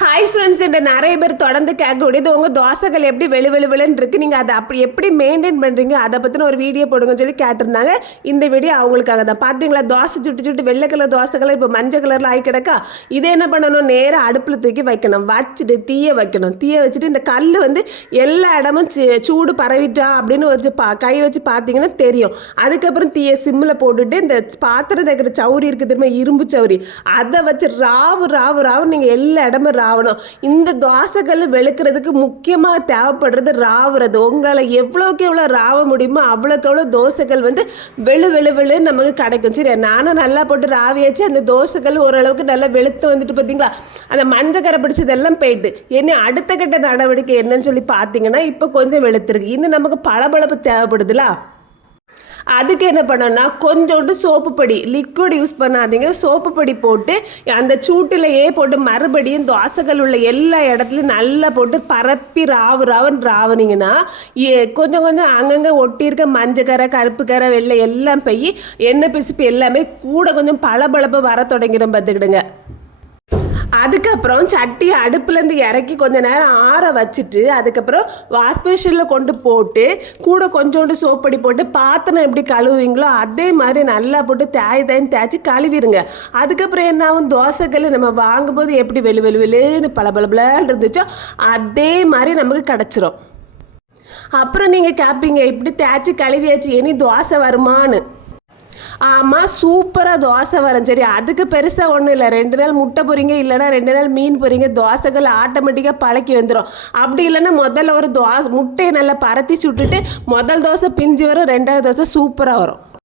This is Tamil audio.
ஹாய் ஃப்ரெண்ட்ஸ் என்ற நிறைய பேர் தொடர்ந்து கேட்கக்கூடியது உங்கள் தோசைகள் எப்படி வெளு வெளி இருக்குது நீங்கள் அதை அப்படி எப்படி மெயின்டைன் பண்ணுறீங்க அதை பற்றின ஒரு வீடியோ போடுங்கன்னு சொல்லி கேட்டிருந்தாங்க. இந்த வீடியோ அவங்களுக்காக தான். பார்த்தீங்களா தோசை சுட்டு சுட்டு வெள்ளை கலர் தோசைகளை இப்போ மஞ்சள் கலரில் ஆகி கிடக்கா? இதை என்ன பண்ணணும்? நேராக அடுப்பில் தூக்கி வைக்கணும். வச்சுட்டு தீயை வைக்கணும். தீயை வச்சுட்டு இந்த கல் வந்து எல்லா இடமும் சூடு பரவிட்டா அப்படின்னு வச்சு பா கை வச்சு பார்த்தீங்கன்னா தெரியும். அதுக்கப்புறம் தீயை சிம்மில் போட்டுட்டு இந்த பாத்திரம் தைக்கிற சவுரி இருக்குது திரும்ப இரும்பு சவுரி அதை வச்சு ராவு ராவு ராவு நீங்கள் எல்லா இடமும் ஆகணும். இந்த தோசைக்கல் வெளுக்கிறதுக்கு முக்கியமாக தேவைப்படுறது ராவுறது உங்களை எவ்வளோக்கு எவ்வளோ ராவ முடியுமோ அவ்வளோக்கு எவ்வளோ தோசைகள் வந்து வெளு வெளு வெளு நமக்கு கிடைக்கும். சரி நானும் நல்லா போட்டு ராவியாச்சு அந்த தோசைகள் ஓரளவுக்கு நல்லா வெளுத்து வந்துட்டு பார்த்தீங்களா அந்த மஞ்சள் கரை பிடிச்சதெல்லாம் போயிட்டு இனி அடுத்த கட்ட நடவடிக்கை என்னன்னு சொல்லி பார்த்தீங்கன்னா இப்போ கொஞ்சம் வெளுத்துருக்கு இன்னும் நமக்கு பளபளப்பு தேவைப்படுதுல? அதுக்கு என்ன பண்ணோன்னா கொஞ்சோண்டு சோப்பு பொடி லிக்விட் யூஸ் பண்ணாதீங்க. சோப்பு பொடி போட்டு அந்த சூட்டிலேயே போட்டு மறுபடியும் தோசைகள் உள்ள எல்லா இடத்துலையும் நல்லா போட்டு பரப்பி ராவு ராவுன்னு ராவுனீங்கன்னா ஏ- கொஞ்சம் கொஞ்சம் அங்கங்கே ஒட்டியிருக்க மஞ்சக்கரை கருப்பு கரை வெள்ளை எல்லாம் போய் எண்ணெய் பிசுப்பு எல்லாமே கூட கொஞ்சம் பளபளப்பு வர தொடங்கிடும் பார்த்துக்கிடுங்க. அதுக்கப்புறம் சட்டி அடுப்புலேருந்து இறக்கி கொஞ்ச நேரம் ஆற வச்சுட்டு அதுக்கப்புறம் வாஷ்பேஷனில் கொண்டு போட்டு கூட கொஞ்சோண்டு சோப்படி போட்டு பாத்திரம் எப்படி கழுவுவீங்களோ அதே மாதிரி நல்லா போட்டு தேய் தேய்ன்னு தேய்ச்சி கழுவிடுங்க அதுக்கப்புறம் என்ன ஆகும்? தோசைக்கல் நம்ம வாங்கும்போது எப்படி வெளு வெளு வெளுன்னு பல இருந்துச்சோ அதே மாதிரி நமக்கு கிடச்சிரும். அப்புறம் நீங்கள் கேட்பீங்க இப்படி தேய்ச்சி கழுவியாச்சு இனி தோசை வருமான்னு. ஆமாம் சூப்பராக தோசை வரும். சரி அதுக்கு பெருசாக ஒன்றும் இல்லை. ரெண்டு நாள் முட்டை பொரிங்க இல்லைன்னா ரெண்டு நாள் மீன் பொறிங்க தோசைகள் ஆட்டோமேட்டிக்காக பழக்கி வந்துடும் அப்படி இல்லைன்னா முதல்ல ஒரு தோசை முட்டையை நல்லா பரத்தி சுட்டுட்டு முதல் தோசை பிஞ்சு வரும் ரெண்டாவது தோசை சூப்பராக வரும்.